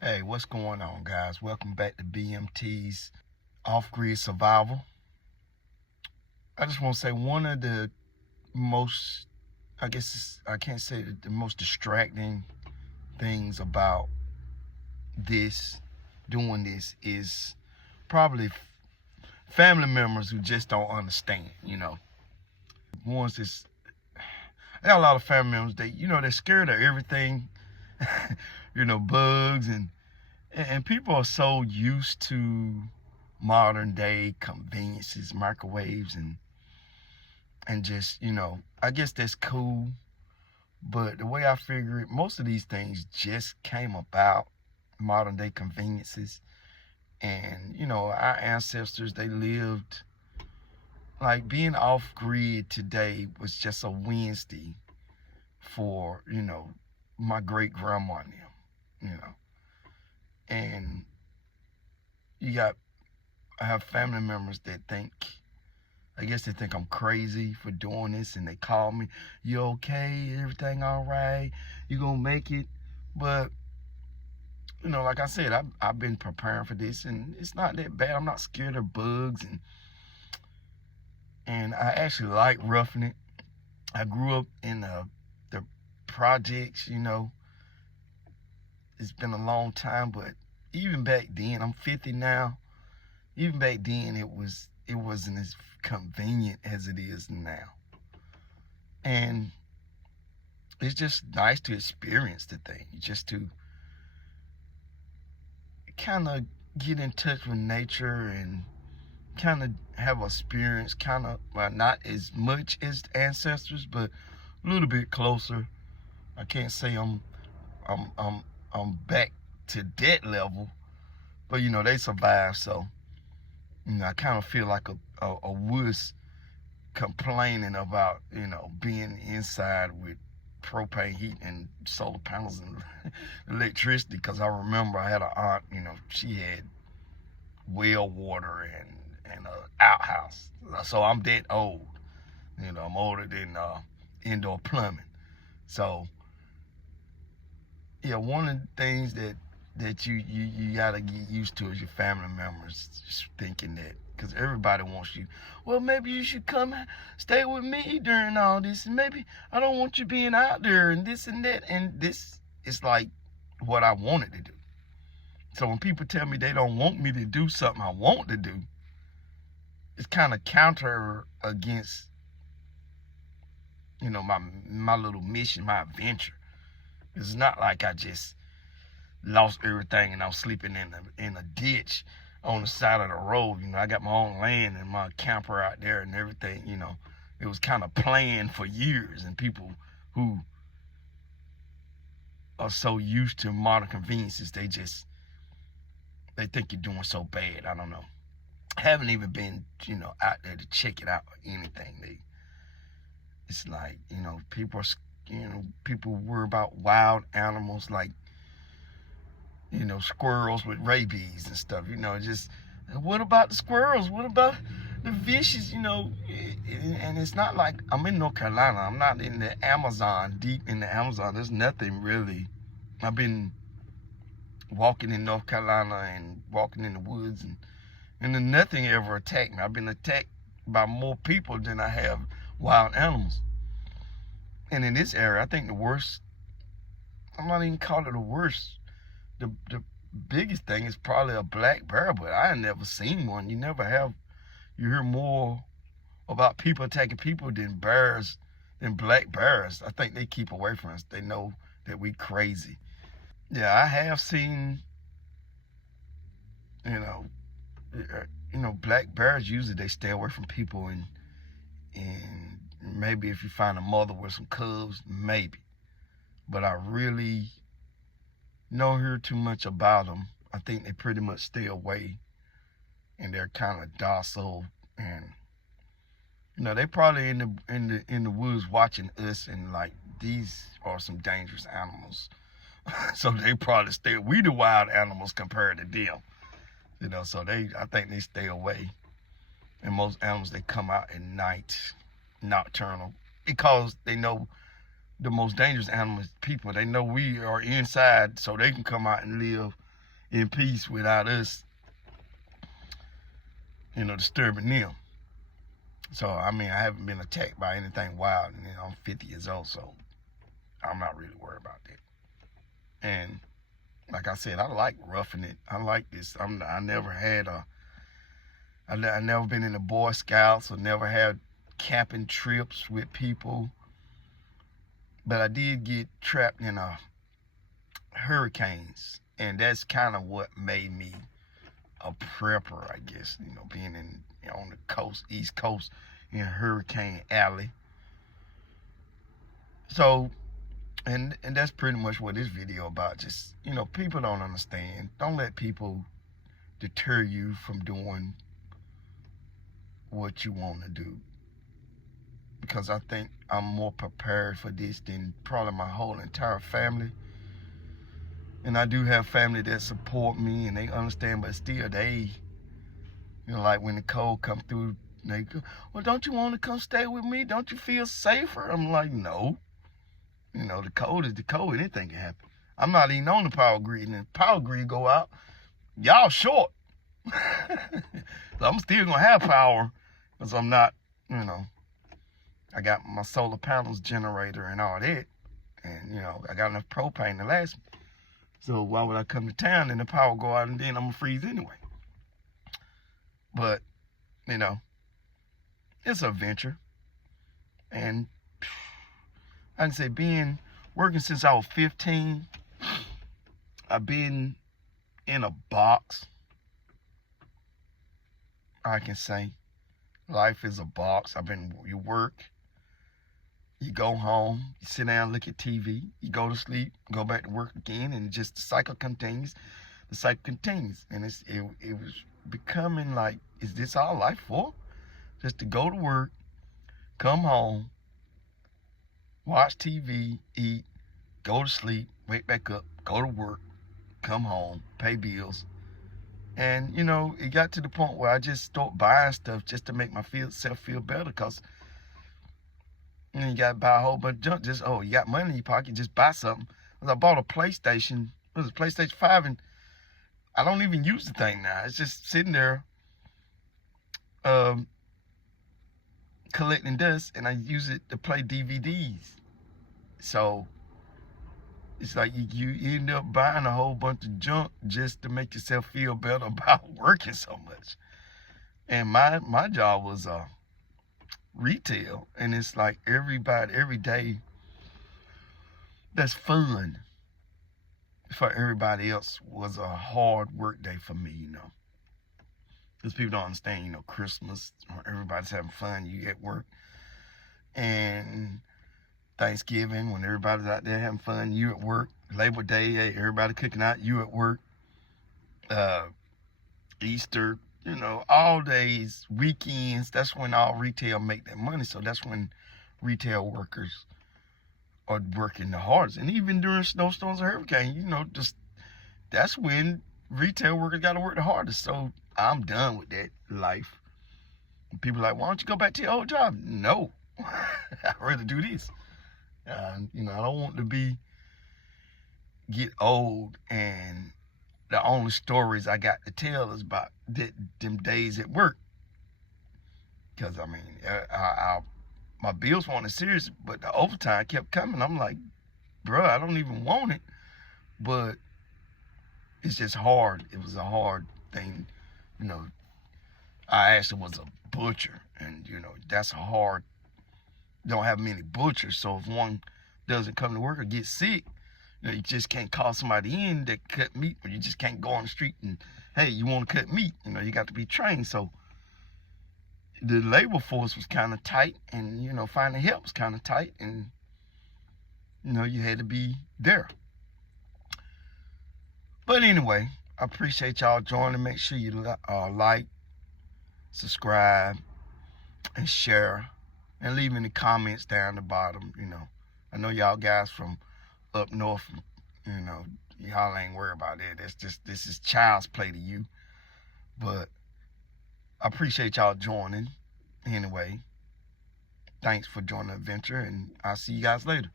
Hey, what's going on, guys? Welcome back to BMT's Off Grid Survival. I just want to say one of the most, I guess I can't say the most distracting things about doing this, is probably family members who just don't understand. Ones that's, I got a lot of family members, they're scared of everything, bugs and people are so used to modern day conveniences, microwaves, and just, I guess that's cool. But the way I figure it, most of these things just came about, modern day conveniences. And, our ancestors, they lived like being off grid today was just a Wednesday for, my great grandma and them, you know. And you got, I have family members that I guess they think I'm crazy for doing this, and they call me, "You okay? Everything all right? You gonna make it?" But like I said, I've been preparing for this, and it's not that bad. I'm not scared of bugs, and I actually like roughing it. I grew up in the projects. It's been a long time, but even back then, I'm 50 now. Even back then, it wasn't as convenient as it is now. And it's just nice to experience the thing, just to kind of get in touch with nature and kind of have a experience, kind of, well, not as much as ancestors, but a little bit closer. I can't say I'm I'm I'm back to that level, but they survived. So I kind of feel like a wuss complaining about being inside with propane heat and solar panels and electricity, because I remember I had an aunt, she had well water and a outhouse. So I'm that old. I'm older than indoor plumbing. So yeah, one of the things that you gotta get used to is your family members just thinking that, because everybody wants you. Well, maybe you should come stay with me during all this, and maybe I don't want you being out there and this and that, and this is like what I wanted to do. So when people tell me they don't want me to do something I want to do, it's kind of counter against my little mission, my adventure. It's not like I just lost everything and I'm sleeping in a ditch on the side of the road. I got my own land and my camper out there and everything. It was kind of planned for years, and people who are so used to modern conveniences, they think you're doing so bad. I don't know. I haven't even been, out there to check it out or anything. It's like, people worry about wild animals like, squirrels with rabies and stuff. Just what about the squirrels? What about the vicious? And it's not like I'm in North Carolina. I'm not in the Amazon, deep in the Amazon. There's nothing really. I've been walking in North Carolina and walking in the woods, and then nothing ever attacked me. I've been attacked by more people than I have wild animals. And in this area, I think the worst, I'm not even calling it the worst, the biggest thing is probably a black bear, but I ain't never seen one. You hear more about people attacking people than black bears. I think they keep away from us. They know that we crazy. Yeah, I have seen, black bears, usually they stay away from people, and maybe if you find a mother with some cubs, maybe. But I really don't hear too much about them. I think they pretty much stay away, and they're kind of docile, and they probably in the woods watching us, and like, these are some dangerous animals. So they probably stay. We the wild animals compared to them. So I think they stay away. And most animals, they come out at night, nocturnal, because they know the most dangerous animals, people. They know we are inside, so they can come out and live in peace without us, disturbing them. So, I mean, I haven't been attacked by anything wild, and I'm 50 years old, so I'm not really worried about that. And like I said, I like roughing it. I like this. I never been in the Boy Scouts or never had camping trips with people. But I did get trapped in hurricanes, and that's kind of what made me a prepper, I guess. Being on the coast, East Coast, in Hurricane Alley. So, and that's pretty much what this video about. Just, people don't understand. Don't let people deter you from doing what you want to do. Because I think I'm more prepared for this than probably my whole entire family. And I do have family that support me and they understand, but still they, like when the cold come through, they go, well, don't you want to come stay with me? Don't you feel safer? I'm like, no. The cold is the cold. Anything can happen. I'm not even on the power grid. And if the power grid go out, y'all short. So I'm still going to have power because I'm not, I got my solar panels generator and all that. And, I got enough propane to last me. So why would I come to town and the power go out and then I'm going to freeze anyway? But, it's an adventure. And I can say working since I was 15, I've been in a box. I can say life is a box. You work, you go home, you sit down, look at TV, you go to sleep, go back to work again, and just the cycle continues. The cycle continues, and it was becoming like, is this our life for? Just to go to work, come home, watch TV, eat, go to sleep, wake back up, go to work, come home, pay bills. And, it got to the point where I just started buying stuff just to make myself feel better because you got to buy a whole bunch of junk. Just, you got money in your pocket, just buy something. I bought a PlayStation. It was a PlayStation 5, and I don't even use the thing now. It's just sitting there collecting dust, and I use it to play DVDs. So it's like you end up buying a whole bunch of junk just to make yourself feel better about working so much. And my job was retail, and it's like every day that's fun for everybody else was a hard work day for me, because people don't understand, Christmas, everybody's having fun, you at work, and Thanksgiving, when everybody's out there having fun, you at work. Labor Day, hey, everybody cooking out, you at work. Easter, all days, weekends, that's when all retail make their money. So that's when retail workers are working the hardest. And even during snowstorms or hurricanes, that's when retail workers got to work the hardest. So I'm done with that life. And people are like, why don't you go back to your old job? No, I'd rather do this. I don't want to get old and the only stories I got to tell is about them days at work. Because, my bills weren't serious, but the overtime kept coming. I'm like, bro, I don't even want it. But it's just hard. It was a hard thing. I actually was a butcher, and, that's hard. Don't have many butchers, so if one doesn't come to work or get sick, you just can't call somebody in that cut meat, or you just can't go on the street and, hey, you want to cut meat? You got to be trained. So the labor force was kind of tight, and finding help was kind of tight, and you had to be there. But anyway, I appreciate y'all joining. Make sure you like, subscribe, and share. And leave in the comments down the bottom, I know y'all guys from up north, y'all ain't worried about it. This is child's play to you. But I appreciate y'all joining. Anyway, thanks for joining the adventure, and I'll see you guys later.